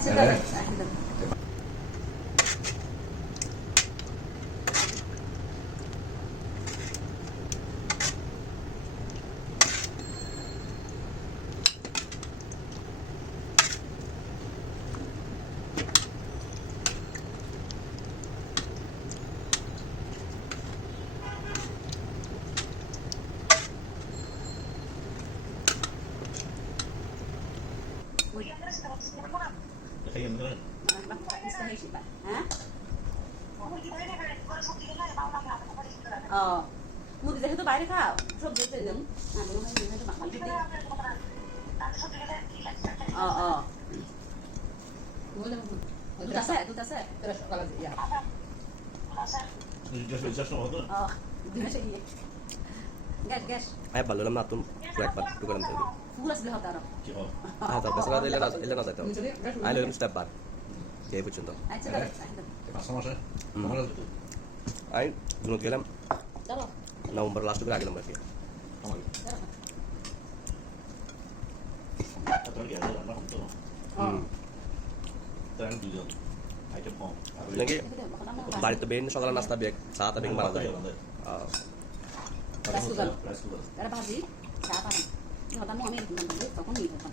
আচ্ছা দাদা মুদি দেখে তো বাইরে খাও সব যেতে দেন দুধ আছে gas gas Ay, ballo na natin. Flag back. Ito ko lang tayo. ফুল আসলে হতো আরো Tapos na ilan na tayo. Ay, lang step back. Kaya po to. আচ্ছা দাদা Ay, dunod ka lang. দাঁড়াও Number last ko lagi lang ba siya? Lagi, balik tabihin সকালে নাস্তা বেগ চা তাবিং বানা যায় তারা ভাবি চা পারেন হতাম আমি এরকম তখন নিয়ে হতাম